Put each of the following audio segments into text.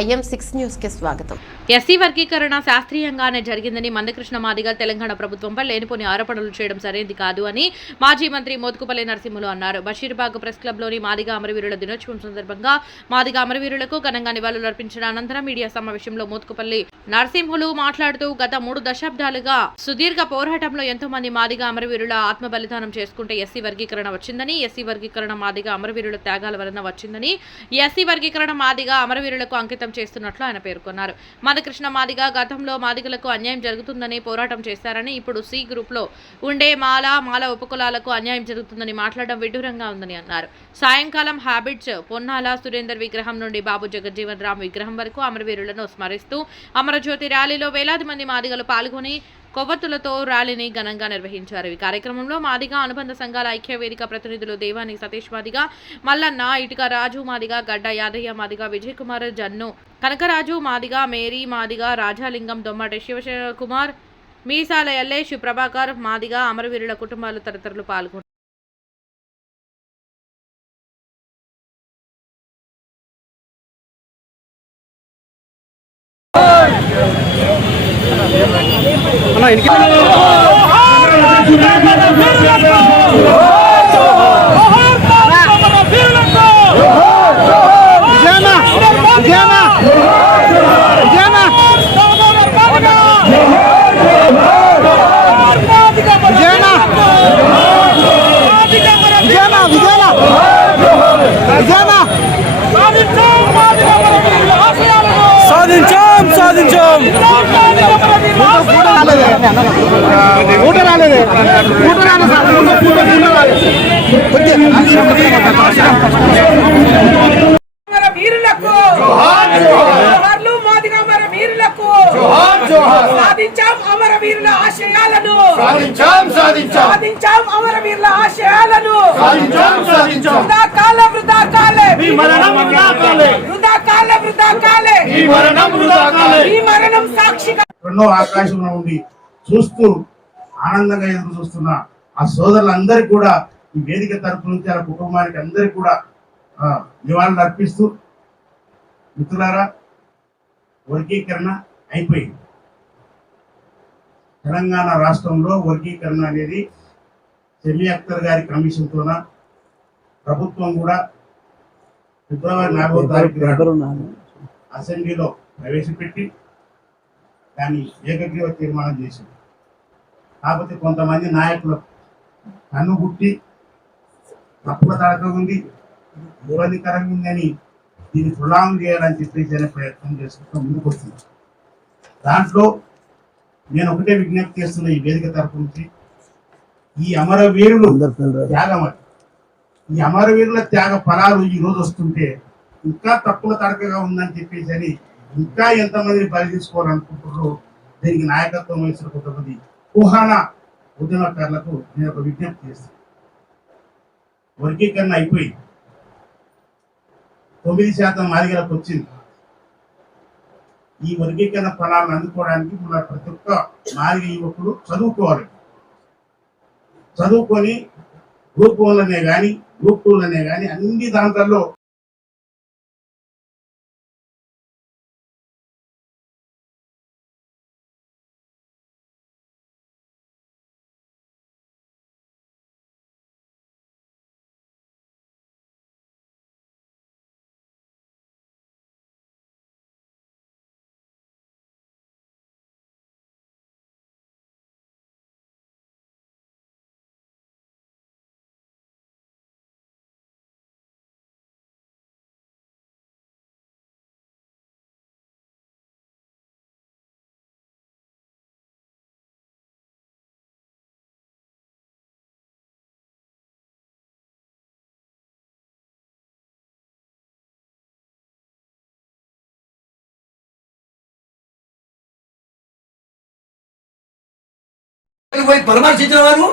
YM6 news కి స్వాగతం. SC వర్గీకరణ శాస్త్రీయంగానే జరిగిందని మందకృష్ణ మాదిగ తెలంగాణ ప్రభుత్వంపై లేనిపోని ఆరోపణలు చేయడం సరైనది కాదు అని మాజీ మంత్రి మోత్కుపల్లి నరసింహులు అన్నారు. బషీర్బాగ్ ప్రెస్ క్లబ్లోని మాదిగ అమరవీరుల దినోత్సవం సందర్భంగా మాదిగ అమరవీరులకు ఘనంగా నివాళులర్పించిన అనంతరం మీడియా సమావేశంలో మోత్కుపల్లి నరసింహులు మాట్లాడుతూ గత 3 దశాబ్దాలుగా సుదీర్ఘ పోరాటంలో ఎంతో మంది మాదిగ అమరవీరుల ఆత్మ బలిదానం చేసుకుంటే ఎస్సీ వర్గీకరణ వచ్చిందని, ఎస్సీ వర్గీకరణ మాదిగ అమరవీరుల త్యాగాల వలన వచ్చిందని, ఎస్సీ వర్గీకరణ మాదిగ అమరవీరులకు అంకితం చేస్తున్నట్లు ఆయన పేర్కొన్నారు. మందకృష్ణ మాదిగ గతంలో మాదిగలకు అన్యాయం జరుగుతుందని పోరాటం చేశారని, ఇప్పుడు సి గ్రూప్ లో ఉండే మాల ఉపకులాలకు అన్యాయం జరుగుతుందని మాట్లాడడం విడ్డూరంగా ఉందని అన్నారు. సాయంకాలం హ్యాబిట్స్ పొన్నాల సురేందర్ విగ్రహం నుండి బాబు జగజ్జీవన్ రామ్ విగ్రహం వరకు అమరవీరులను స్మరిస్తూ అమరజ్యోతి ర్యాలీలో వేలాది మంది మాదిగలు పాల్గొని కొవ్వొత్తులతో ర్యాలీని ఘనంగా నిర్వహించారు. ఈ కార్యక్రమంలో మాదిగ అనుబంధ సంఘాల ఐక్య వేదిక ప్రతినిధులు దేవాని సతీష్ మాదిగ, మల్లన్న, ఇటుక రాజు మాదిగ, గడ్డ యాదయ్య మాదిగ, విజయ్ కుమార్, జన్ను కనకరాజు మాదిగ, మేరీ మాదిగ, రాజాలింగం, దొమ్మటి శివకుమార్, మీసాల ఎల్లేష్, ప్రభాకర్ మాదిగ, అమరవీరుల కుటుంబాలు తదితరులు పాల్గొన్నారు. సాధించాం అమరవీరుల ఆశయాలను, సాధించాం అమరవీరుల ఆశయాలను. వృధా కాలే ఈ మరణం సాక్షిగా ఎన్నో ఆకాశంలో ఉండి చూస్తూ ఆనందంగా ఎదురు చూస్తున్న ఆ సోదరులందరికీ కూడా ఈ వేదిక తరపు నుంచి ఆ కుటుంబానికి అందరికీ కూడా నివాళులు అర్పిస్తూ, మిత్రులారా, వర్గీకరణ అయిపోయింది. తెలంగాణ రాష్ట్రంలో వర్గీకరణ అనేది సెమీ అఖ్తర్ గారి కమిషన్తోన ప్రభుత్వం కూడా ఫిబ్రవరి 4వ తారీఖు అసెంబ్లీలో ప్రవేశపెట్టి దాన్ని ఏకగ్రీవ తీర్మానం చేసింది. కాకపోతే కొంతమంది నాయకులు కన్నుగుట్టి తప్పుల తడక ఉంది, ఇబ్బందికరంగా ఉందని దీన్ని ప్రొలాంగ్ చేయాలని చెప్పేసి ప్రయత్నం చేసుకుంటూ ముందుకు వస్తుంది. దాంట్లో నేను ఒకటే విజ్ఞప్తి చేస్తున్నా ఈ వేదిక తరపు నుంచి, ఈ అమరవీరులు త్యాగం, ఈ అమరవీరుల త్యాగ ఫలాలు ఈ రోజు వస్తుంటే ఇంకా తప్పుల తడకగా ఉందని చెప్పేసి అని ఇంకా ఎంతమందిని బలి తీసుకోవాలనుకుంటున్నారో దీనికి నాయకత్వం వహించిన కొంతమంది ఊహాన ఉద్యమకారులకు నేను ఒక విజ్ఞప్తి చేస్తాను. వర్గీకరణ అయిపోయింది, 9% మాదిగలకు వచ్చింది. ఈ వర్గీకరణ ఫలాలను అందుకోవడానికి మన ప్రతి ఒక్క మాదిగ యువకుడు చదువుకోవాలి. చదువుకొని గ్రూప్ 1 కానీ గ్రూప్ 2 కానీ అన్ని దాంట్లో పోయి పరామర్శించిన వారు,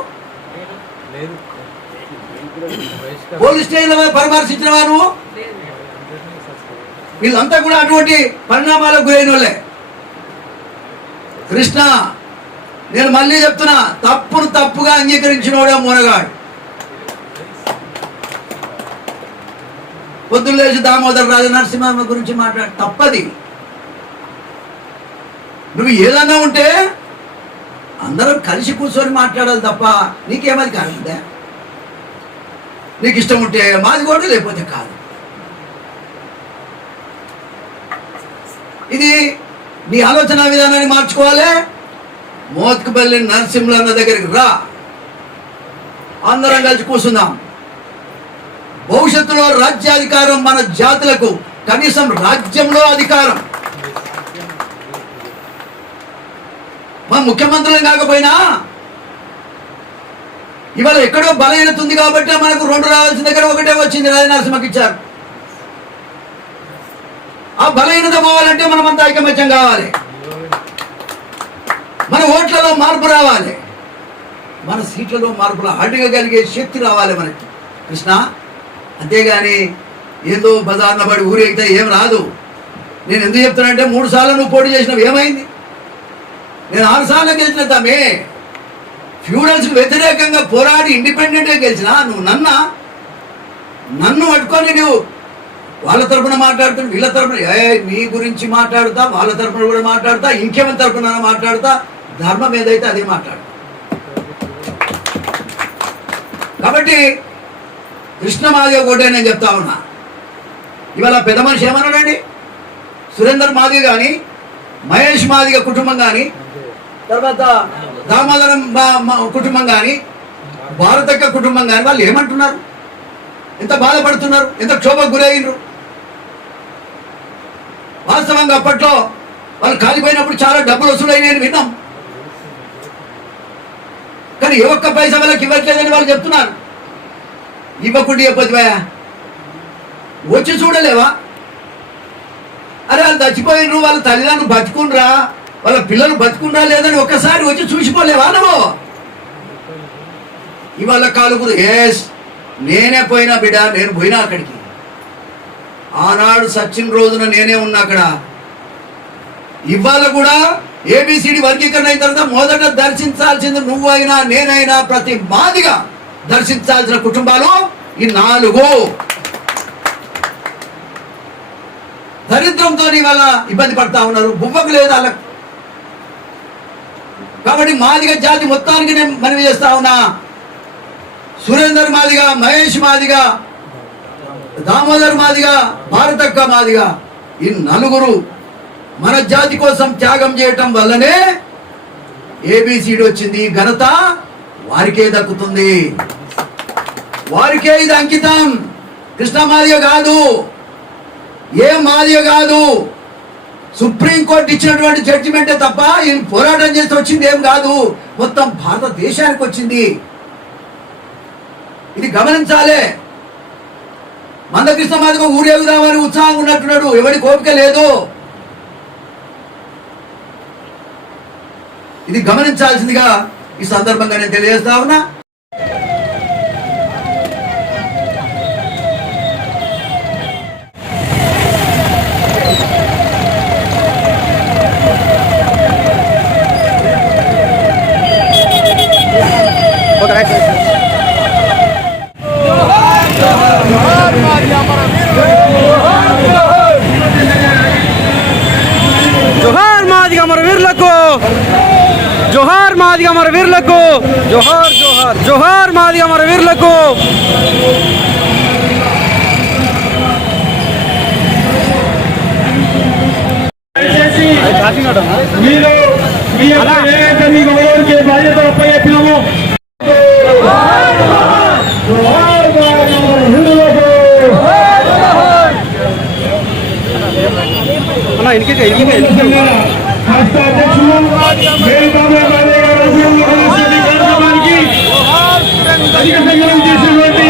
పోలీస్ స్టేషన్లో పోయి పరామర్శించిన వారు, వీళ్ళంతా కూడా అటువంటి పరిణామాలకు గురైన వాళ్ళే. కృష్ణ, నేను మళ్ళీ చెప్తున్నా, తప్పును తప్పుగా అంగీకరించిన వాడే మోనగాడు. పొద్దున్న లేచి దామోదర్ రాజ నరసింహ గురించి మాట్లాడు తప్పది. నువ్వు ఏదన్నా ఉంటే అందరం కలిసి కూర్చొని మాట్లాడాలి తప్ప నీకేమది కాదు. నీకు ఇష్టం ఉంటే మాది కూడా, లేకపోతే కాదు. ఇది నీ ఆలోచన విధానాన్ని మార్చుకోవాలి. మోత్కుపల్లి నరసింహులన్న దగ్గరికి రా, అందరం కలిసి కూర్చుందాం. భవిష్యత్తులో రాజ్యాధికారం మన జాతులకు, కనీసం రాజ్యంలో అధికారం. మన ముఖ్యమంత్రులు కాకపోయినా ఇవాళ ఎక్కడో బలహీనత ఉంది కాబట్టి మనకు 2 రావాల్సిన దగ్గర 1 వచ్చింది, రాజనరసింహకి ఇచ్చారు. ఆ బలహీనత పోవాలంటే మనమంతా ఐకమత్యం కావాలి. మన ఓట్లలో మార్పు రావాలి, మన సీట్లలో మార్పులు అడగగలిగే శక్తి రావాలి మనకి కృష్ణ. అంతేగాని ఏదో బజార్న పడి ఊరేగితే ఏం రాదు. నేను ఎందుకు చెప్తానంటే 3 సార్లు నువ్వు పోటీ చేసినవి ఏమైంది? నేను 6 సార్లు గెలిచిన తమ్మే. ఫ్యూడల్స్కి వ్యతిరేకంగా పోరాడి ఇండిపెండెంట్గా గెలిచిన నువ్వు నన్ను పట్టుకొని నువ్వు వాళ్ళ తరపున మాట్లాడుతున్నా, వీళ్ళ తరపున నీ గురించి మాట్లాడుతా, వాళ్ళ తరపున కూడా మాట్లాడుతా, ఇంకేమైనా తరపున మాట్లాడుతా. ధర్మం ఏదైతే అదే మాట్లాడు. కాబట్టి కృష్ణమాదిగ ఒకటే నేను చెప్తా ఉన్నా. ఇవాళ పెద్ద మనిషి ఏమన్నాడండి? సురేందర్ మాదిగ కానీ, మహేష్ మాదిగ కుటుంబం కానీ, తర్వాత దామోదరం కుటుంబం కానీ, భారతక్క కుటుంబం కానీ వాళ్ళు ఏమంటున్నారు? ఎంత బాధపడుతున్నారు, ఎంత క్షోభకు గురయ్యారు. వాస్తవంగా అప్పట్లో వాళ్ళు కాలిపోయినప్పుడు చాలా డబ్బులు వసూలైనాయని విన్నాం. కానీ ఏ ఒక్క పైసా వాళ్ళకి ఇవ్వట్లేదని వాళ్ళు చెప్తున్నారు. ఇవ్వకుండా చెప్పొద్దువా, వచ్చి చూడలేవా? అరే వాళ్ళు చచ్చిపోయినరు, వాళ్ళ తల్లిదండ్రులు బతుకుండ్రా, వాళ్ళ పిల్లలు బతుకుండ్రా లేదని ఒక్కసారి వచ్చి చూసిపోలేవా నువ్వు? ఇవాళ కాలుగురు ఎస్ నేనే పోయినా బిడ్డ, నేను పోయినా అక్కడికి. ఆనాడు సచిన్ రోజున నేనే ఉన్నా అక్కడ. ఇవాళ కూడా ఏబిసిడి వర్గీకరణ అయిన తర్వాత మొదట దర్శించాల్సింది నువ్వైనా నేనైనా ప్రతి మాదిగా దర్శించాల్సిన కుటుంబాలు ఈ 4. దరిద్రంతో ఇవాళ ఇబ్బంది పడతా ఉన్నారు, బువ్వకు లేదు వాళ్ళకు. కాబట్టి మాదిగ జాతి మొత్తానికి నేను మనవి చేస్తా ఉన్నా. సురేందర్ మాదిగ, మహేష్ మాదిగ, దామోదర్ మాదిగ, భారతక్క మాదిగ, ఈ 4 మన జాతి కోసం త్యాగం చేయటం వల్లనే ఏబిసిడి వచ్చింది. ఘనత వారికే దక్కుతుంది, వారికే ఇది అంకితం. కృష్ణ మాదిగ కాదు, ఏ మాదిగ కాదు. సుప్రీంకోర్టు ఇచ్చినటువంటి జడ్జిమెంటే తప్ప ఈ పోరాటం చేసి వచ్చింది ఏం కాదు, మొత్తం భారతదేశానికి వచ్చింది. ఇది గమనించాలి. మందకృష్ణ మాదిగ ఊరేగుదామని ఉత్సాహంగా ఉన్నట్టున్నాడు, ఎవరి కోపిక లేదు. ఇది గమనించాల్సిందిగా ఈ సందర్భంగా నేను తెలియజేస్తా ఉన్నా. జోహార్ మాదిగ అమర వీరులకు, జోహార్ మాదిగ అమర వీరులకు, జోహార్ జోహార్ జోహార్ మాదిగ అమర వీరులకు. మీరు మీ బాధ్యత అప్పచెప్పినాము. రాష్ట్ర అధ్యక్షులు కార్యక్రమానికి అధిక సంఘం చేసినటువంటి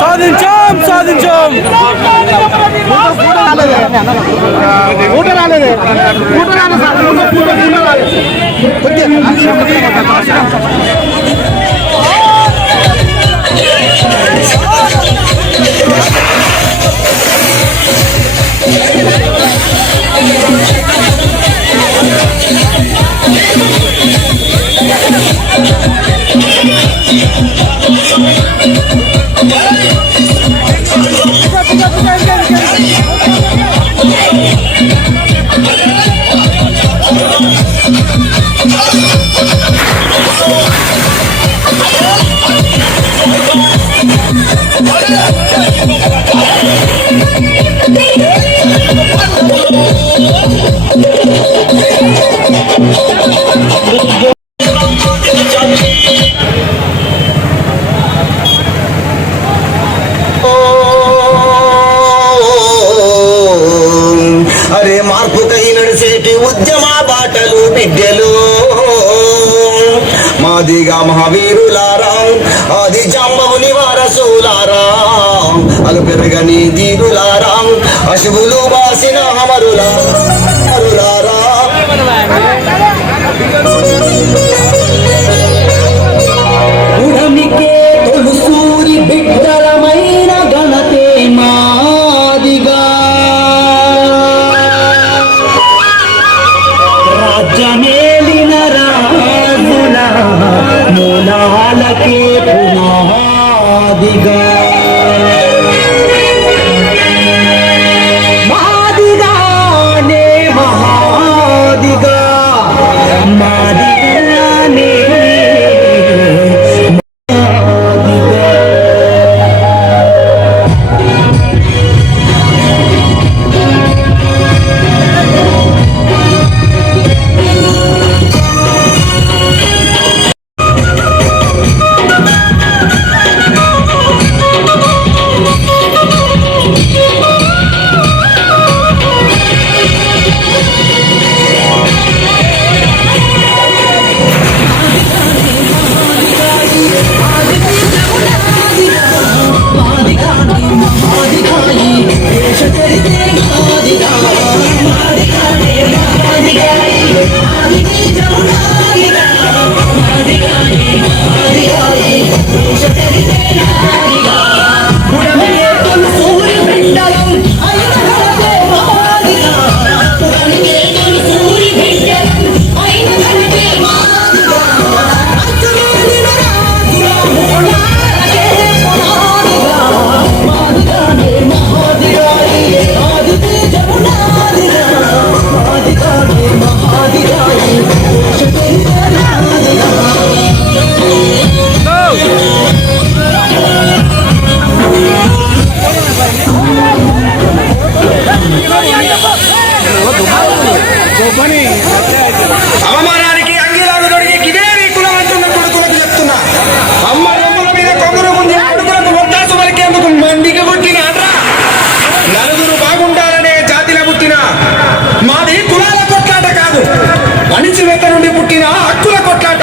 సాధించాం సాధించాం. ఫోటో రాలేదు ఫోటో రాలేదు సార్ ఫోటో రాలేదు అరే మార్పుకై నడిసేటి ఉద్యమ బాటలు బిడ్డలు మాదిగా మహావీరులారా ఆది జాంబవుని వారసులారా అలు పెరగని దీనులారా అశువులు వాసిన అమరులారా ఉడమికే తొలుసూరి బిడ్డలమైన గణతే మాదిగా రాజ్యమేలిన రాజుల మూలాలకే పునాదిగా మాదిగానే మహాదిగా మాదిగానే అవమానానికి అంగీలాగు దొరికి ఇదే కులం అంటున్న కొడుకులకు చెప్తున్నా అమ్మ రొమ్ముల మీద కొంగురు ముందు కొడుకులకు ఒత్తాసు పలికేందుకు మండికి పుట్టిన నలుగురు బాగుండాలనే జాతిలో పుట్టిన మాది కులాల కొట్లాట కాదు అణిచివేత నుండి పుట్టిన హక్కుల కొట్లాట.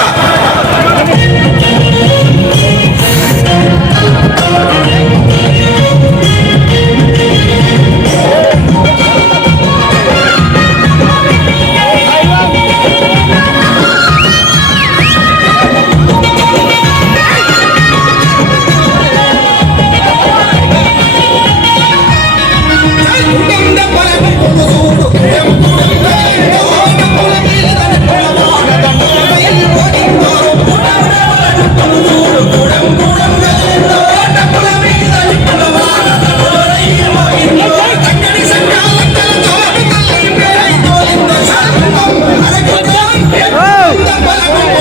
Go!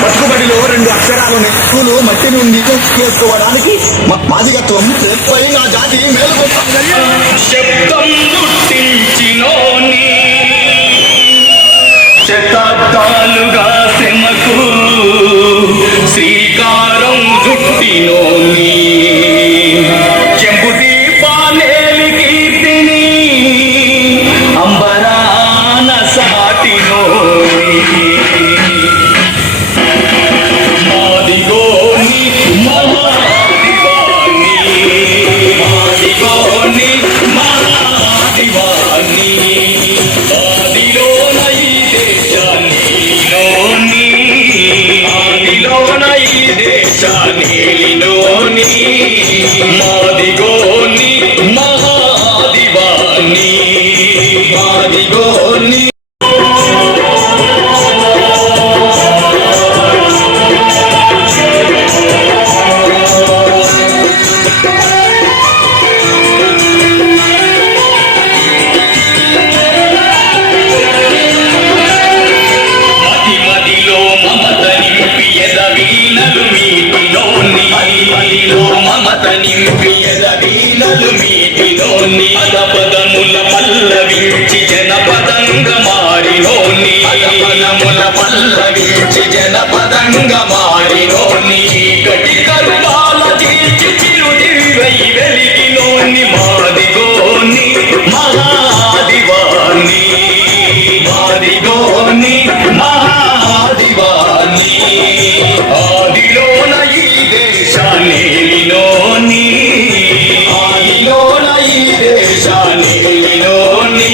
బతుకుబడిలో 2 అక్షరాలు పూలు మట్టి నుండి చేసుకోవడానికి మాదిగత్వం పై నా జాతి శబ్దం గుర్తించినోని శతాబ్దాలుగా శ్రమకు శ్రీకారం చుట్టినోని చెంపు దీపాలేలి కీర్తిని అంబరాన సాటినోని మాదిగోని మహాదివాని మాదిగోని మహాదివాని ఆదిలోన ఈ దేశానిలోని ఆదిలోన ఈ దేశానిలోని మాదిగోని మహాదివాని మాదిగోని మదిలో మమత నింపి ఎదవీనలు మీటిలోని మదిలో మమత నింపి ఎదవీనలు మీటిలోని పదపదముల పల్లవించి జనపదంగ మారినోని పదపదముల పల్లవించి జనపదంగ మారినోని గటి కరుణాల తీర్చి చిరుదివై వెలిగినోని మాదిగోని మహాదివాని మాదిగోని మహాదివాని ఆదిలోన ఈ దేశానిలోని ఆదిలోన ఈ దేశానిలోని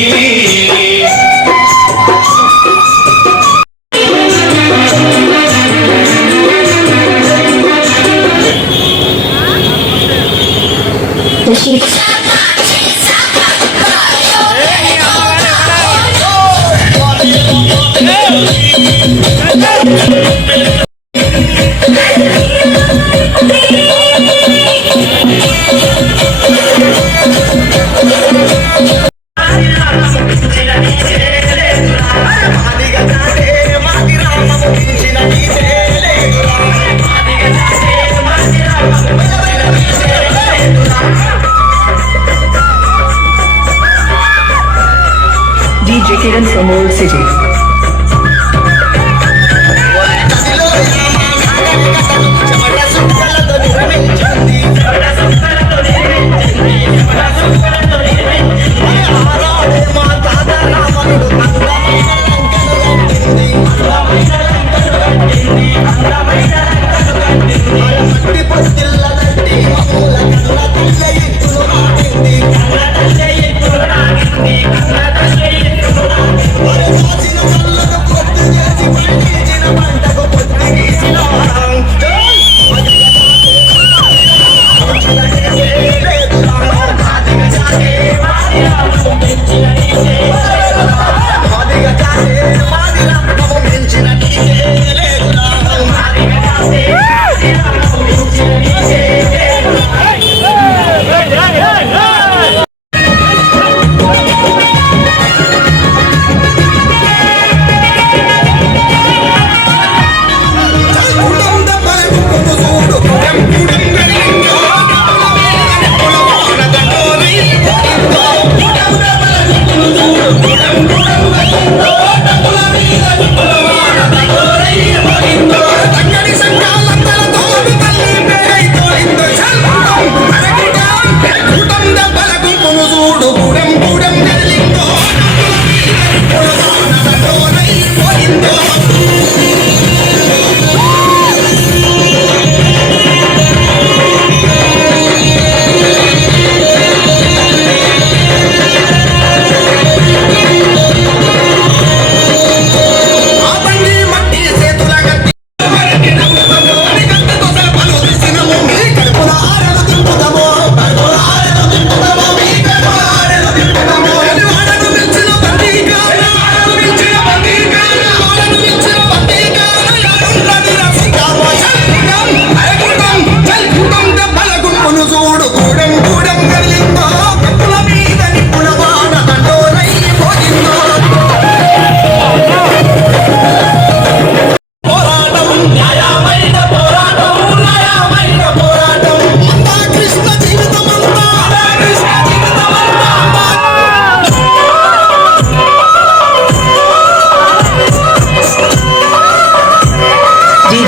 DJ Kiran from Old City.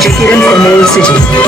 DJ Kiran from Old City.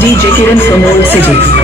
DJ Kiran from Old City.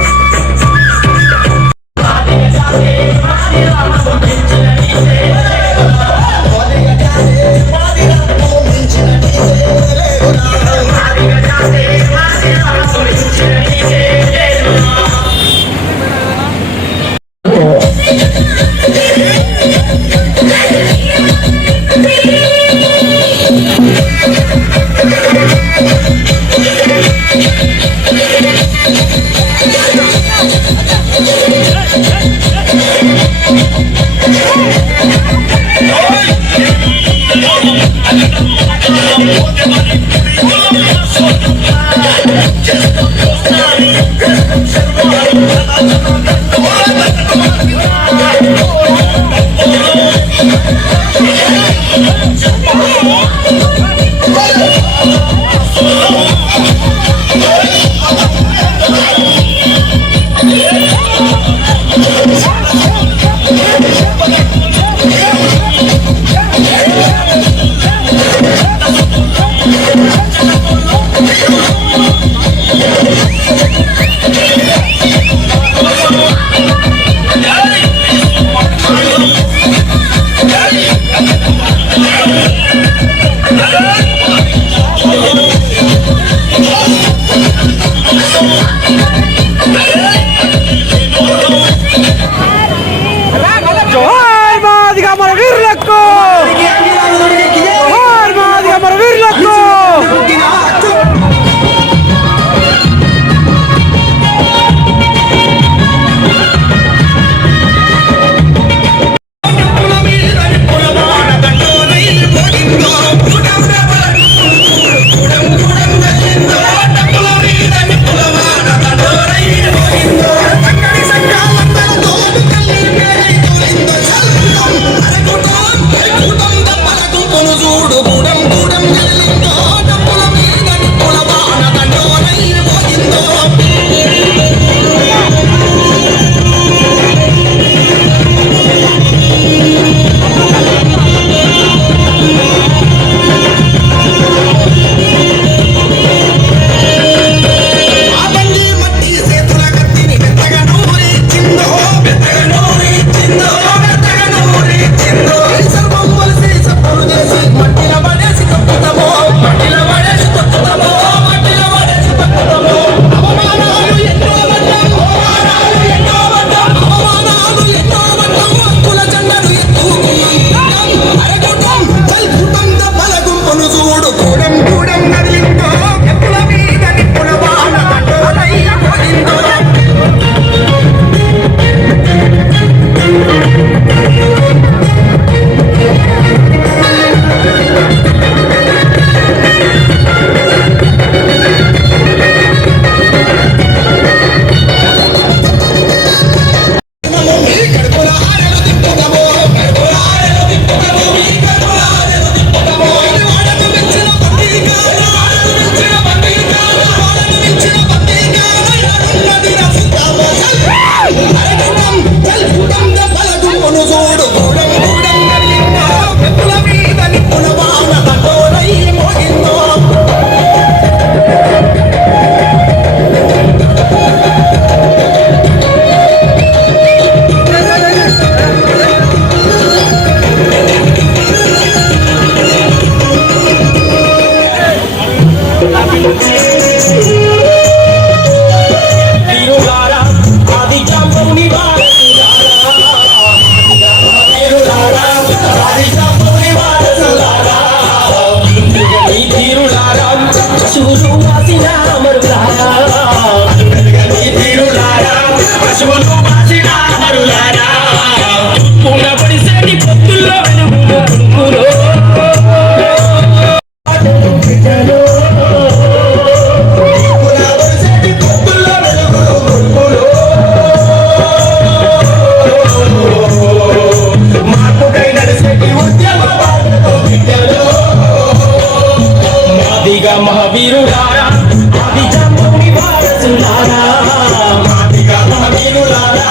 వారసులారా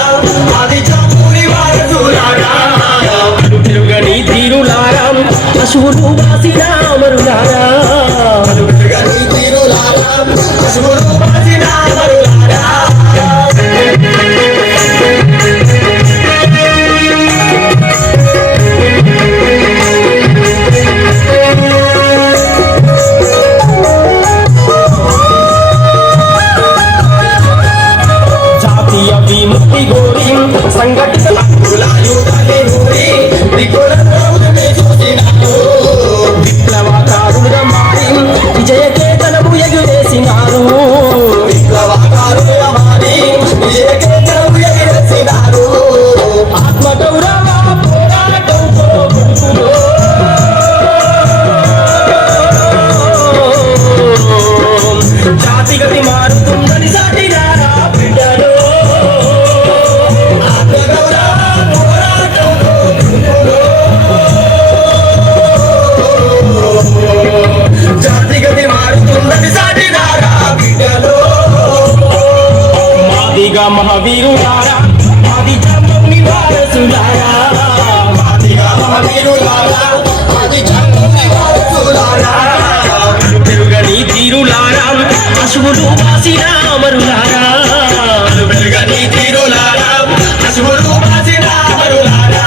ఆది జాంబూరి వారసులారా తిరుగని తీరులారా అశువులు వాసిన అమరులారా తిరుగని తీరులారా అశువులు వాసిన అమరులారా జాతీయ విముక్తి గోరి సంఘటిత కులాయుధాన్ని నూరి దిక్కుల ప్రభుత్వమే చూసినారు విప్లవకారులుగా మారి విజయ కేతనము ఎగురేసినారు విప్లవకారులుగా మారి విజయ కేతనము ఎగురేసినారు ఆత్మగౌరవ పోరాటంతో బతుకులో జాతిగతి మారుతుందని సాటినారా బిడ్డలో జాతిగతి మారుతుందని సాటినారా బిడ్డలో మాదిగా మహావీరులారా ఆది జాంబవుని వారసులారా మాదిగా మహావీరులారా ఆది జాంబవుని వారసులారా తిరుగని తీరులారా అశువులు వాసిన అమరులారా వెలుగని తీరులారా అశువులు వాసిన అమరులారా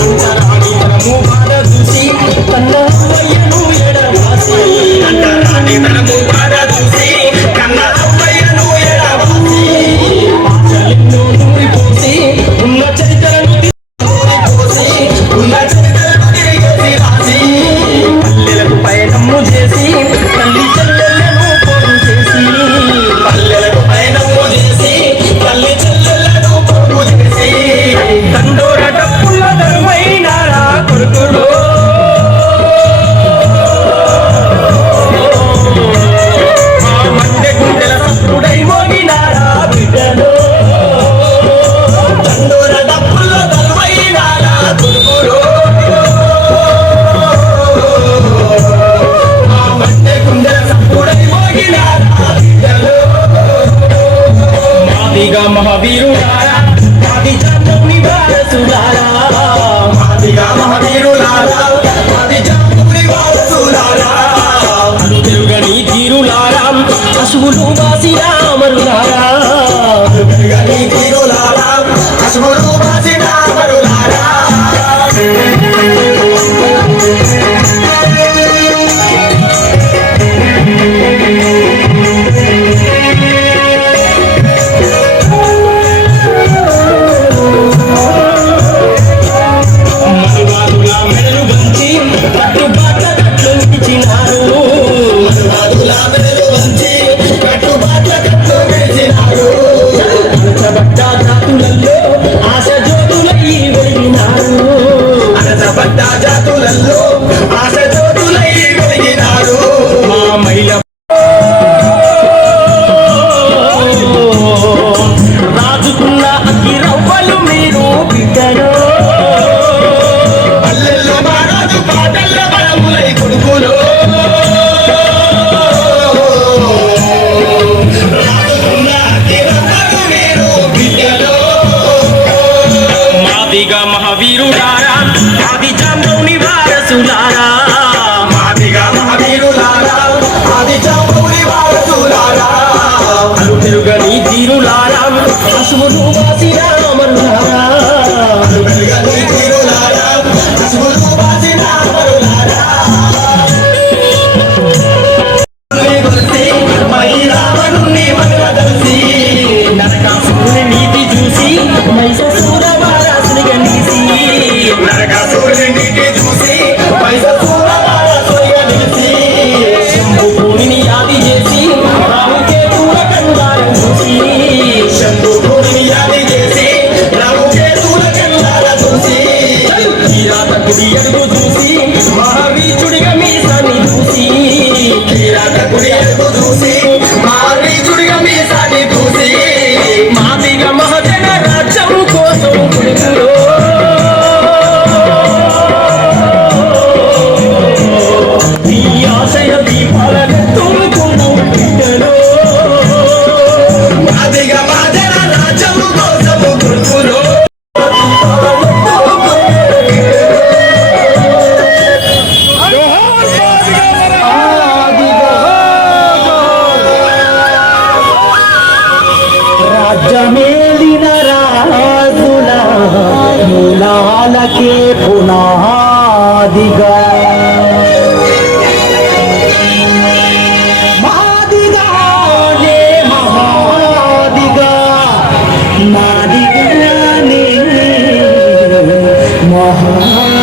అంతరాని తనము బాధ చూసి తన అవ్వయ్యను ఎడబాసి తనము బాధ చూసి కన్న అవ్వయ్యను ఎడబాసి ఆశలెన్నో నూరిపోసి ఉన్న చరిత్రను పోసి ఉన్న చరిత్రను తిరిగేసి రాసి పల్లెలకు పయనము చేసి తల్లి చెల్లెళ్ళను పోరు చేసి పల్లెలకు పయనము చేసి తల్లి చెల్లెళ్ళను పోగు చేసి తండోర డప్పుల ధర్మైనారా కొడుకుడు ఆ మధ్య గుండెల సత్తుడై మోగినారా బిడ్డలో తండోర డప్పుల తలవైనారా తురుములు ఆ మధ్య గుండెల సప్పుడై మోగినారా బిడ్డలు మాదిగా మహావీరులారా ఆది జాంబవుని వారసులారా మాదిగా మహావీరులారా ఆది జాంబవుని వారసులారా తిరుగని తీరులారా అశువులు వాసిన అమరులారా వెలుగని తీరులారా అశువులు వాసిన అమరులారా మరువాదుల మెడలు వంచి కట్టుబాట్ల కట్లు విడిచినారు అదులా మెడలు వంచి కట్టుబాట్ల కట్లు విడిచినారు అణచబడ్డ జాతులలో ఆశ జ్యోతులై వెలిగినారు అణచబడ్డ జాతులలో ఆశ జ్యోతులై వెలిగినారు మా మహిళ రాజుకున్న అగ్గి రవ్వలు మీరు బిడ్డలో పల్లెల్లో మహారాజు పాటల్లో బలములై కొడుకులు రాజుకున్న అగ్గిరవ్వలు మీరు బిడ్డలు మాదిగా మహావీరులారా ఆది జాంబవుని వారసులారా మాదిగా మహావీరులారా ఆది జాంబవుని వారసులారా తిరుగని తీరులారా అశువులు వాసిన అమరులారా వెలుగని తీరులారా అశువులు వాసిన అమరులారా మై రావణుని మనవదల్సి నరకాసురుని నీతి చూసి మహిషాసుర వారసునిగా నిలిసి నరకాసురుని నీటి చూసి మహిషాసుర వారసునిగా నిలిచి శంభుని యాది చేసి రాముకే పూల కంగారం చూసి శంభుని యాది రాజ్యమేలిన రాజుల మూలాలకే పునాదిగా మాదిగానే మహాదిగా మాదిగానే మహాదిగా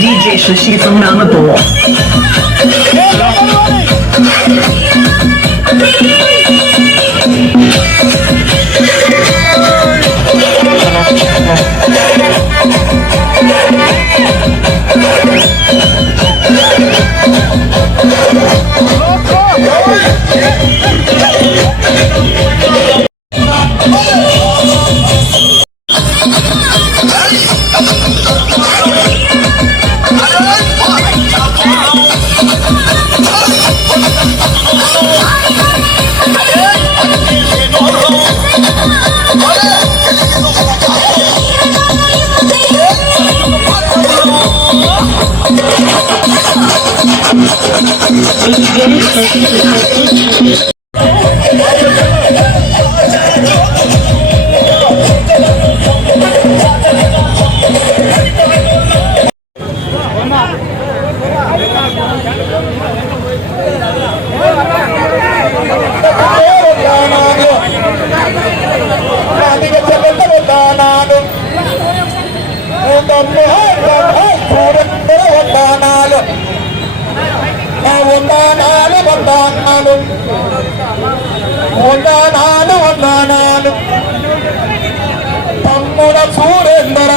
DJ Shashi from Namadura. తమ్ముడ సూరేందర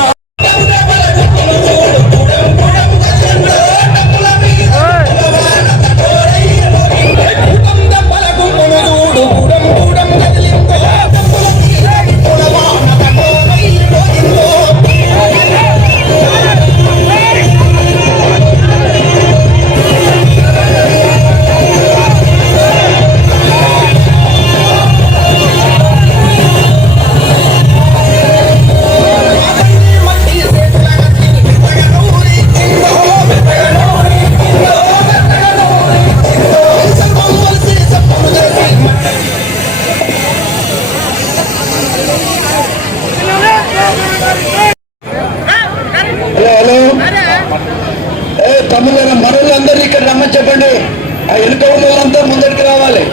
తమ్ముళ్ళ మనులందరూ ఇక్కడ రమ్మని చెప్పండి. ఆ ఎలుక ఉన్న వాళ్ళంతా ముందరికి రావాలి.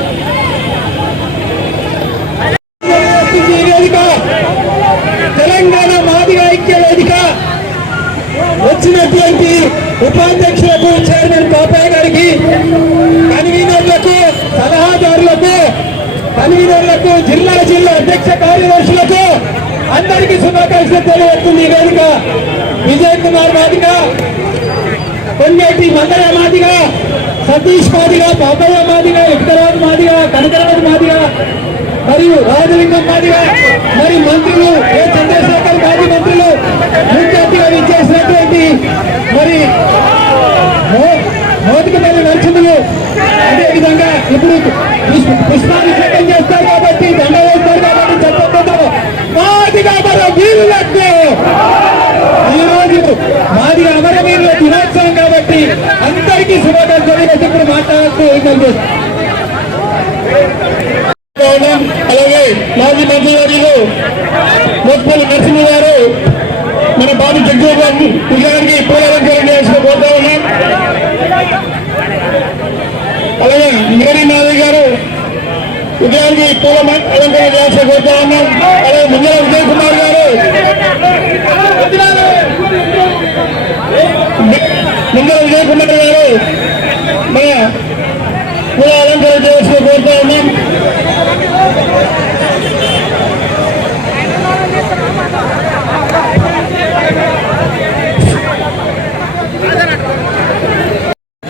తెలంగాణ మాదిగ ఐక్య వేదిక వచ్చినటువంటి ఉపాధ్యక్షులకు, చైర్మన్ పాపయ్య గారికి, కన్వీనర్లకు, సలహాదారులకు, కన్వీనర్లకు, జిల్లా అధ్యక్ష కార్యదర్శులకు అందరికీ శుభాకాంక్షలు తెలియజేస్తుంది ఈ వేదిక. విజయ్ కుమార్ మాదిగ, కొండేటి మందయ్య మాదిగ, సతీష్ మాదిగ, పాపయ్య మాదిగ, విక్టరాజు మాదిగ, కనకరాజు మాదిగ మరియు రాజలింగం మాదిగ, మరి మంత్రులు ఏ చంద్రశేఖర్ మాజీ మంత్రులు ముఖ్య అతిథిగా విచ్చేసినటువంటి మరి మోతికపల్లి నరసింహులు, అదేవిధంగా ఇప్పుడు పుష్పాభిషేకం చేస్తారు కాబట్టి దండ వేస్తారు కాబట్టి చెప్పబోతారు మాదిగ మన వీరులకు అందరికీ శుభాకాంక్షలు ఇప్పుడు మాట్లాడుతూ అలాగే మాజీ మంత్రివర్యులు మోత్పల్లి నరసింహ గారు మన బాబు జగ్జీవన్ గారికి పూలలంకరణ చేసిన కోరుతా ఉన్నాం. అలాగే మేరీ మాధవి గారు ఉదయానికి పూల అలంకరణ చేసిన కోరుతా ఉన్నాం. అలాగే ముందర విజయ్ కుమార్ గారు మన పూల అలంకరణ చేసిన కోరుతా ఉన్నాం.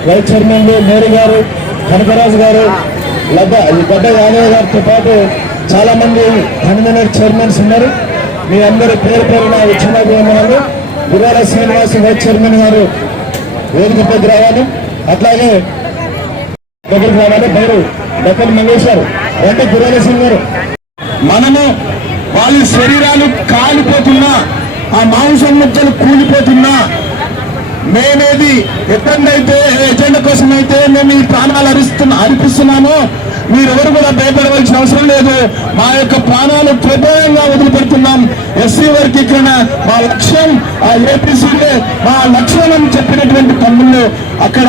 వైస్ చైర్మన్లు మేరీ గారు, కనకరాజు గారు, గడ్డ యాదవ్ గారితో పాటు చాలా మంది కన్వీనర్ చైర్మన్స్ ఉన్నారు. మీ అందరూ పేరు పేరున విచ్ఛిన్నలు గుర్రాల శ్రీనివాస్ వైస్ చైర్మన్ గారు వేదికపైకి రావాలి. అట్లాగే దగ్గరికి రావాలి. పేరు డక్కల్ మంగేశ్వర్ అంటే గుర్రాల సింగ్ గారు. మనము వాళ్ళ శరీరాలు కాలిపోతున్నా, ఆ మాంసం ముద్దలు కూలిపోతున్నా, మేమేది ఎక్కడైతే ఎజెండా కోసం అయితే మేము ఈ ప్రాణాలు అర్పిస్తున్నామో మీరెవరు కూడా భయపడవలసిన అవసరం లేదు. మా యొక్క ప్రాణాలు ప్రబలంగా వదిలిపెడుతున్నాం. ఎస్సీ వర్గీకరణ మా లక్ష్యం, ఆ ఏపీసీలే మా లక్ష్యం అని చెప్పినటువంటి తమ్ముళ్ళు అక్కడ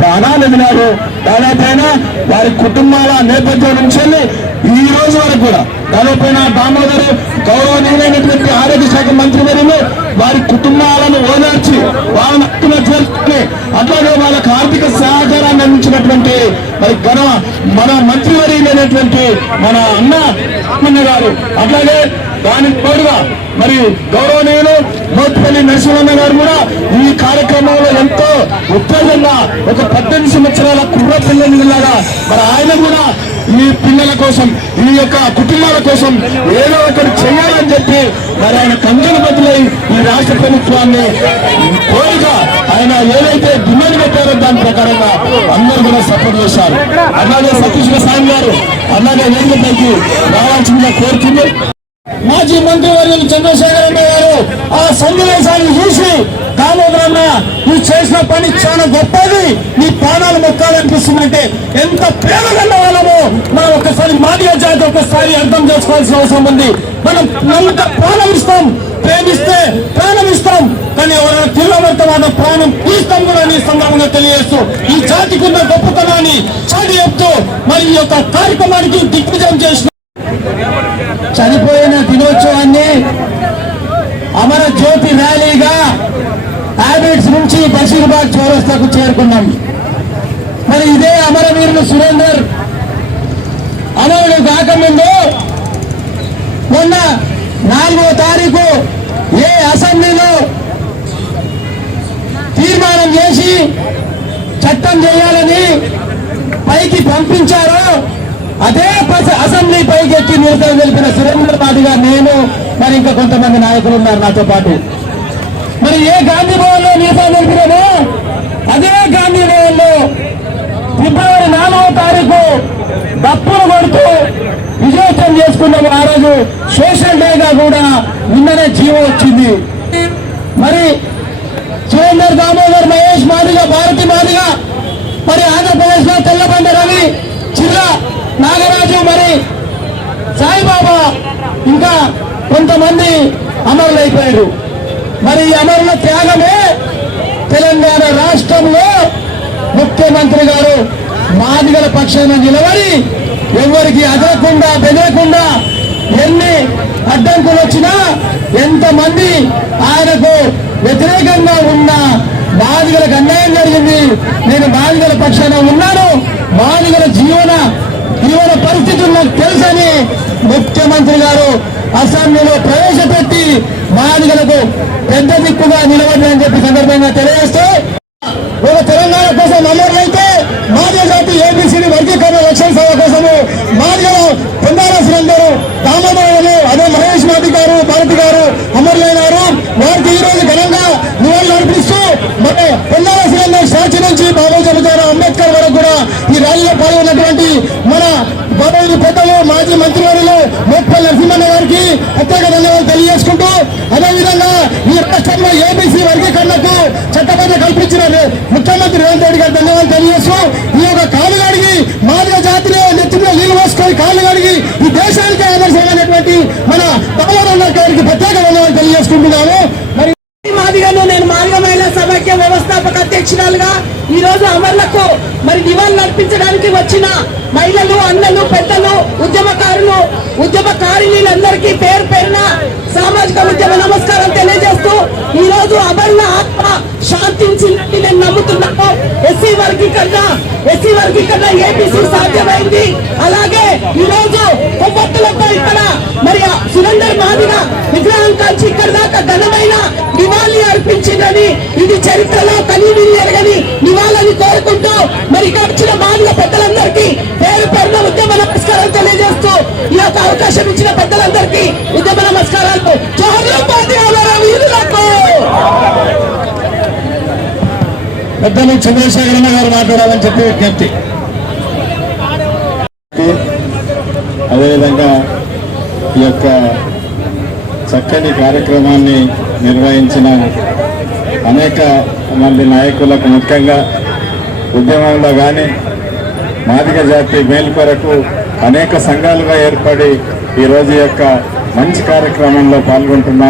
ప్రాణాలు వదిలారు. దాదాపైన వారి కుటుంబాల నేపథ్యం నుంచి ఈ రోజు వరకు కూడా దాదాపైన దామోదర్ గౌరవనీయులైనటువంటి ఆరోగ్య శాఖ మంత్రి వర్యులు వారి కుటుంబాలను ఓదార్చి వాళ్ళని హక్కున చేర్చుకుని అట్లాగే వాళ్ళకు ఆర్థిక సహకారాన్ని అందించినటువంటి మరి మన మంత్రివర్యులైనటువంటి మన అన్న గారు, అట్లాగే దానికి తోడుగా మరి గౌరవనీయులు మోత్పల్లి నరసింహన్న గారు కూడా ఈ కార్యక్రమంలో ఎంతో ఉత్తేజంగా ఒక 18 సంవత్సరాల కుర్ర పిల్లలాగా మరి ఆయన కూడా ఈ పిల్లల కోసం, ఈ యొక్క కుటుంబాల కోసం ఏదో ఒకటి చేయాలని చెప్పి మరి ఆయన కంచెల బదులై ఈ రాష్ట్ర ప్రభుత్వాన్ని కోరిక ఆయన ఏదైతే డిమాండ్ పెట్టారో దాని ప్రకారంగా అందరూ కూడా సపోర్ట్ చేశారు. అలాగే సతీష్ సాయి గారు అలాగే వేదికపైకి రావాల్సిందిగా కోరుతుంది. మాజీ మంత్రివర్యులు చంద్రశేఖరన్న గారు ఆ సన్నివేశాన్ని చూసి దామోదరన్న నువ్వు చేసిన పని చాలా గొప్పది, నీ ప్రాణాలు మొక్కాలనిపిస్తుందంటే ఎంత ప్రేమ కన్న వాళ్ళము మనం ఒక్కసారి మాదిగ జాతి ఒక్కసారి అర్థం చేసుకోవాల్సిన అవసరం ఉంది. మనం నమ్మితే ప్రాణం ఇస్తాం, ప్రేమిస్తే ప్రాణం ఇస్తాం, కానీ ఎవరైనా తిరగబడితే మనం ప్రాణం తీస్తాం కూడా నీ సందర్భంగా తెలియజేస్తూ ఈ జాతికి ఉన్న గొప్పతనాన్ని చాటి చెప్తూ మరి ఈ యొక్క కార్యక్రమానికి దిగ్విజయం చేసిన చనిపోయిన దినోత్సవాన్ని అమర జ్యోతి ర్యాలీగా హ్యాబిట్స్ నుంచి బషీర్బాగ్ చౌరస్తాకు చేరుకున్నాం. మరి ఇదే అమరవీరులు సురేందర్ అమరుడు కాకముందు మొన్న 4వ తారీఖు ఏ అసెంబ్లీలో తీర్మానం చేసి చట్టం చేయాలని పైకి పంపించారో అదే అసెంబ్లీ పైకి ఎక్కి నిరసన తెలిపిన సురేంద్ర మాదిగా నేను మరి ఇంకా కొంతమంది నాయకులు ఉన్నారు నాతో పాటు. మరి ఏ గాంధీ భవన్ లో నిరసన తెలిపినామో అదే గాంధీ భవన్ లో ఫిబ్రవరి 4వ తారీఖు డప్పులు కొడుతూ విజయోత్సవం చేసుకున్నాము. ఆ రోజు సోషల్ డేగా కూడా నిన్ననే జీవో వచ్చింది. మరి సురేందర్, దామోదర్, మహేష్ మాదిగా, భారతి మాదిగా, మరి ఆంధ్రప్రదేశ్ లో తెల్లబండ రవి, చిర్ర నాగరాజు, మరి సాయిబాబా ఇంకా కొంతమంది అమరులైపోయారు. మరి ఈ అమరుల త్యాగమే తెలంగాణ రాష్ట్రంలో ముఖ్యమంత్రి గారు మాదిగల పక్షాన నిలబడి ఎవరికి అదరకుండా బెదరకుండా ఎన్ని అడ్డంకులు వచ్చినా ఎంతమంది ఆయనకు వ్యతిరేకంగా ఉన్నా మాదిగలకు అన్యాయం జరిగింది, నేను మాదిగల పక్షాన ఉన్నాను, మాదిగల జీవన పరిస్థితులు నాకు తెలుసని ముఖ్యమంత్రి గారు అసెంబ్లీలో ప్రవేశపెట్టి మాదిగలకు పెద్ద దిక్కుగా నిలబడ్డారని చెప్పి సందర్భంగా తెలియజేస్తూ ఒక తెలంగాణ కోసం అమరులైతే మాదిగ జాతి ఏబీసీని వర్గీకరణ లక్ష్యం సేవ కోసము మాదిగలు పొందాల్సినందరూ దామోదరులు, అదే మహేష్ మాది గారు, భారతి గారు అమరులైనారు. వారికి ఈ రోజు ఘనంగా నివాళులు అర్పిస్తూ మరి పొందాల్సిన సాక్షి నుంచి బాబా చెబుతారు అంబేద్కర్ వరకు కూడా ఈ ర్యాలీలో పాల్గొన్నటువంటి మన గౌరవ పెద్దలు మాజీ మంత్రివర్యులు మోత్పల్లి నరసింహన్న గారికి ప్రత్యేక ధన్యవాదాలు తెలియజేసుకుంటూ అదేవిధంగా ఈ మేనిఫెస్టోలో ఏబీసీ వర్గీకరణకు చట్టబద్ధ కల్పించిన ముఖ్యమంత్రి రేవంత్ రెడ్డి గారు ధన్యవాదాలు తెలియజేస్తూ ఈ యొక్క కాలు గడిగి మాదిగ జాతిని నెత్తిలో నీళ్ళు పోసుకొని కాలు గడిగి ఈ దేశానికి ఆదర్శమైనటువంటి మన తమలరావు గారికి ప్రత్యేక ధన్యవాదాలు తెలియజేసుకుంటున్నాము. మరి మాదిగను నేను మాదిగ మహిళా సమైక్య వ్యవస్థాపక అధ్యక్షురాలుగా ఈ రోజు అమరులకు మరి నివాళులు అర్పించడానికి వచ్చిన మహిళలు, అన్నలు, పెద్దలు, ఉద్యమకారులు, ఉద్యమకారిణీలందరికీ పేరు పేరున సామాజిక ఉద్యమ నమస్కారం తెలియజేస్తూ ఈ రోజు అమరుల ఆత్మ శాంతించిందని నేను నమ్ముతున్నాను. ఎస్సీ వర్గీకరణ ఏబీసీ సాధ్యమైంది. అలాగే ఈ రోజు కొవ్వొత్తులతో ఇక్కడ మరి సురేందర్ మాదిగ విగ్రహం కాల్చి ఇక్కడ దాకా ఘనమైన నివాళి అర్పించిందని ఇది చరిత్రలో కనీవిని ఎరగని నివాళని కోరుకుంటూ మరి ఇక్కడ వచ్చిన మాదిగ పెద్దలందరికీ పేరు పేరున ఉద్యమ నమస్కారం తెలియజేస్తూ ఈ యొక్క అవకాశం ఇచ్చిన పెద్దలందరికీ ఉద్యమ నమస్కారాలు. జోహార్లు మాదిగ వీరులకు. పెద్దలు చంద్రశేఖరన్న గారు మాట్లాడాలని చెప్పి విజ్ఞప్తి. అదేవిధంగా ఈ యొక్క చక్కని కార్యక్రమాన్ని నిర్వహించిన అనేక మంది నాయకులకు, ముఖ్యంగా ఉద్యమంలో కానీ మాదిగ జాతి మేలు కొరకు అనేక సంఘాలుగా ఏర్పడి ఈరోజు యొక్క మంచి కార్యక్రమంలో పాల్గొంటున్న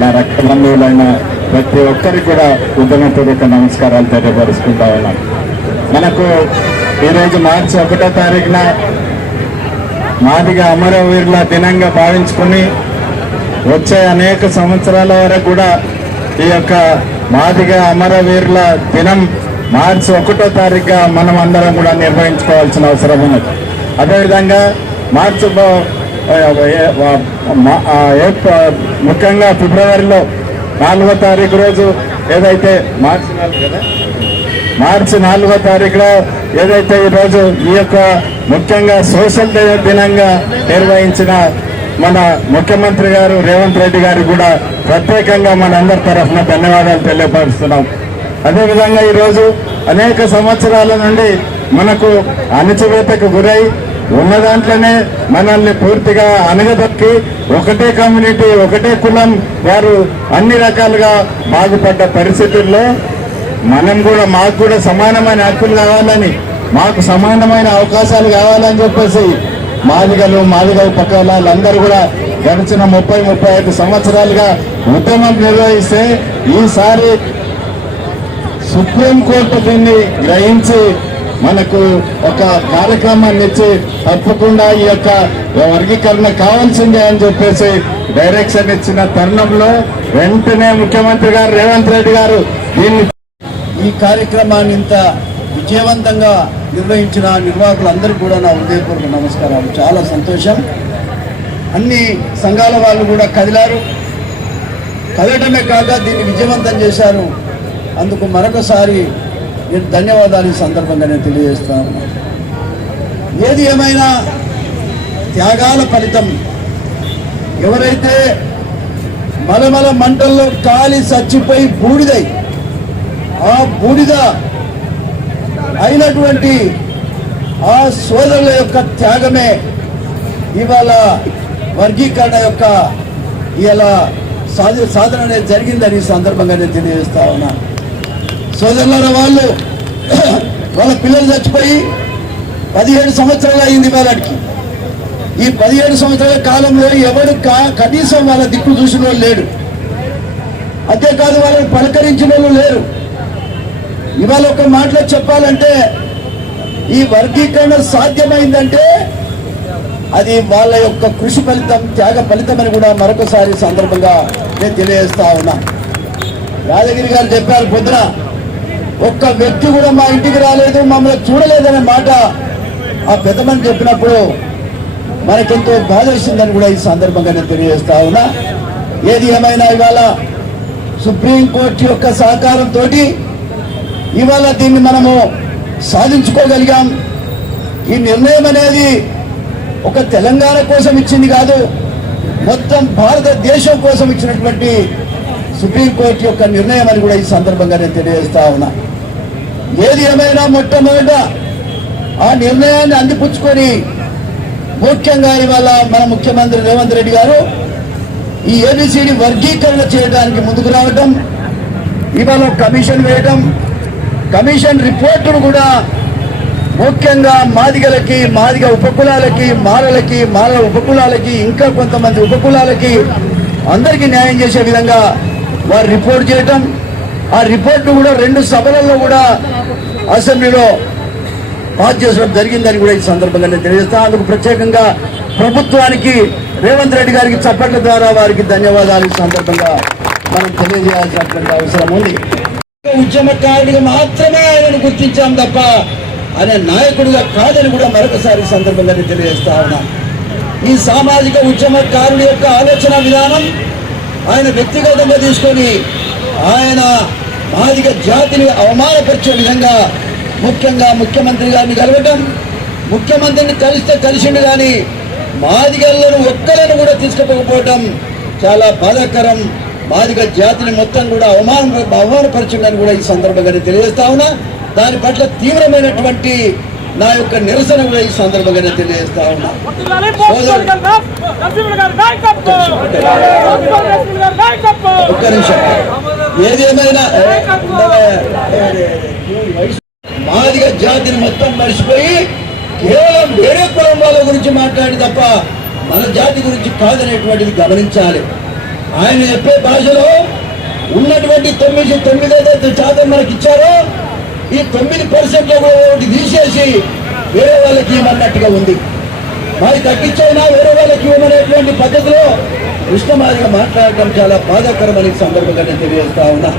నా రక్త బంధువులైన ప్రతి ఒక్కరికి కూడా ఉద్యమపూర్వక నమస్కారాలు తెలియపరుచుకుంటా ఉన్నాం. మనకు ఈరోజు మార్చి 1వ తారీఖున మాదిగ అమరవీరుల దినంగా భావించుకుని వచ్చే అనేక సంవత్సరాల వరకు కూడా ఈ యొక్క మాదిగ అమరవీరుల దినం మార్చి 1వ తారీఖుగా మనం అందరం కూడా నిర్వహించుకోవాల్సిన అవసరం ఉన్నది. అదేవిధంగా మార్చి ముఖ్యంగా ఫిబ్రవరిలో 4వ తారీఖు రోజు ఏదైతే మార్చి 4వ తారీఖులో ఏదైతే ఈరోజు ఈ యొక్క ముఖ్యంగా సోషల్ డే దినంగా నిర్వహించిన మన ముఖ్యమంత్రి గారు రేవంత్ రెడ్డి గారు కూడా ప్రత్యేకంగా మనందరి తరఫున ధన్యవాదాలు తెలియపరుస్తున్నాం. అదేవిధంగా ఈరోజు అనేక సంవత్సరాల నుండి మనకు అణచివేతకు గురై ఉన్న దాంట్లోనే మనల్ని పూర్తిగా అణగదొక్కి ఒకటే కమ్యూనిటీ, ఒకటే కులం వారు అన్ని రకాలుగా బాగుపడ్డ పరిస్థితుల్లో మనం కూడా మాకు కూడా సమానమైన హక్కులు కావాలని, మాకు సమానమైన అవకాశాలు కావాలని చెప్పేసి మాదిగ ఉపకులాలందరూ కూడా గడిచిన 30-35 సంవత్సరాలుగా ఉద్యమం నిర్వహిస్తే ఈసారి సుప్రీంకోర్టు దీన్ని గ్రహించి మనకు ఒక కార్యక్రమాన్ని ఇచ్చి తప్పకుండా ఈ యొక్క వర్గీకరణ కావాల్సిందే అని చెప్పేసి డైరెక్షన్ ఇచ్చిన తరుణంలో వెంటనే ముఖ్యమంత్రి గారు రేవంత్ రెడ్డి గారు దీన్ని ఈ కార్యక్రమాన్ని ఇంత విజయవంతంగా నిర్వహించిన నిర్వాహకులందరూ కూడా నా హృదయపూర్వక నమస్కారాలు. చాలా సంతోషం. అన్ని సంఘాల వాళ్ళు కూడా కదలటమే కాక దీన్ని విజయవంతం చేశారు. అందుకు మరొకసారి నేను ధన్యవాదాలు ఈ సందర్భంగా నేను తెలియజేస్తాను. ఏది ఏమైనా త్యాగాల ఫలితం. ఎవరైతే మలమల మంటల్లో కాలి చచ్చిపోయి బూడిదై ఆ బూడిద అయినటువంటి ఆ సోదరుల యొక్క త్యాగమే ఇవాళ వర్గీకరణ యొక్క ఇలా సాధన అనేది జరిగిందని ఈ సందర్భంగా నేను తెలియజేస్తా ఉన్నా. సోదరుల వాళ్ళ పిల్లలు చచ్చిపోయి 17 సంవత్సరాలు అయింది వాళ్ళకి. ఈ 17 సంవత్సరాల కాలంలో ఎవరు కనీసం వాళ్ళ దిక్కు చూసిన వాళ్ళు లేడు. అంతేకాదు వాళ్ళని పలకరించిన వాళ్ళు లేరు. ఇవాళ ఒక మాటలో చెప్పాలంటే ఈ వర్గీకరణ సాధ్యమైందంటే అది వాళ్ళ యొక్క కృషి ఫలితం, త్యాగ ఫలితం అని కూడా మరొకసారి సందర్భంగా నేను తెలియజేస్తా ఉన్నా. యాదగిరి గారు చెప్పారు పొద్దున, ఒక్క వ్యక్తి కూడా మా ఇంటికి రాలేదు, మమ్మల్ని చూడలేదనే మాట ఆ పెద్దమని చెప్పినప్పుడు మనకెంతో బాధ వేసిందని కూడా ఈ సందర్భంగా నేను తెలియజేస్తా ఉన్నా. ఏది ఏమైనా ఇవాళ సుప్రీంకోర్టు యొక్క సహకారంతో ఇవాళ దీన్ని మనము సాధించుకోగలిగాం. ఈ నిర్ణయం అనేది ఒక తెలంగాణ కోసం ఇచ్చింది కాదు, మొత్తం భారతదేశం కోసం ఇచ్చినటువంటి సుప్రీంకోర్టు యొక్క నిర్ణయం అని కూడా ఈ సందర్భంగా నేను తెలియజేస్తా ఉన్నా. ఏది ఏమైనా మొట్టమొదట ఆ నిర్ణయాన్ని అందిపుచ్చుకొని ముఖ్యంగా ఇవాళ మన ముఖ్యమంత్రి రేవంత్ రెడ్డి గారు ఈ ఏబిసిడి వర్గీకరణ చేయడానికి ముందుకు రావటం, ఇవాళ కమిషన్ వేయటం, కమిషన్ రిపోర్టును కూడా ముఖ్యంగా మాదిగలకి, మాదిగ ఉపకులాలకి, మాలలకి, మాల ఉపకులాలకి, ఇంకా కొంతమంది ఉపకులాలకి అందరికీ న్యాయం చేసే విధంగా వారు రిపోర్ట్ చేయటం, ఆ రిపోర్ట్ను కూడా 2 సభలలో కూడా అసెంబ్లీలో పాస్ చేసడం జరిగిందని కూడా ఈ సందర్భంగా నేను తెలియజేస్తాను. అందుకు ప్రత్యేకంగా ప్రభుత్వానికి, రేవంత్ రెడ్డి గారికి చప్పట్ల ద్వారా వారికి ధన్యవాదాలు ఈ సందర్భంగా మనం తెలియజేయాల్సినటువంటి అవసరం ఉంది. ఉద్యమకారుడిగా మాత్రమే ఆయనను గుర్తించాం తప్ప ఆయన నాయకుడిగా కాదని కూడా మరొకసారి సందర్భంగా నేను తెలియజేస్తా ఉన్నాను. ఈ సామాజిక ఉద్యమకారుడి యొక్క ఆలోచన విధానం ఆయన వ్యక్తిగతంగా తీసుకొని ఆయన మాదిగ జాతిని అవమానపరిచే విధంగా ముఖ్యంగా ముఖ్యమంత్రి గారిని కలవటం, ముఖ్యమంత్రిని కలిసిండు కానీ మాదిగలను ఒక్కలను కూడా తీసుకుపోకపోవటం చాలా బాధాకరం. మాదిగ జాతిని మొత్తం కూడా అవమానపరిచిందని కూడా ఈ సందర్భంగా తెలియజేస్తా ఉన్నా. దాని పట్ల తీవ్రమైనటువంటి నా యొక్క నిరసన కూడా ఈ సందర్భంగా తెలియజేస్తా ఉన్నా. ఒక్క నిమిషం. ఏదేమైనా మాదిగ జాతిని మొత్తం మర్చిపోయి కేవలం వేరే కులం వాళ్ళ గురించి మాట్లాడి తప్ప మన జాతి గురించి కాదనేటువంటిది గమనించాలి. ఆయన చెప్పే భాషలో ఉన్నటువంటి 9% మనకి ఇచ్చారో ఈ 9% కూడా ఒకటి తీసేసి వేరే వాళ్ళకి ఇవ్వమన్నట్టుగా ఉంది. మరి తగ్గించైనా వేరే వాళ్ళకి ఇవ్వమనేటువంటి పద్ధతిలో కృష్ణమాదిగా మాట్లాడటం చాలా బాధాకరమని సందర్భంగా నేను తెలియజేస్తా ఉన్నా.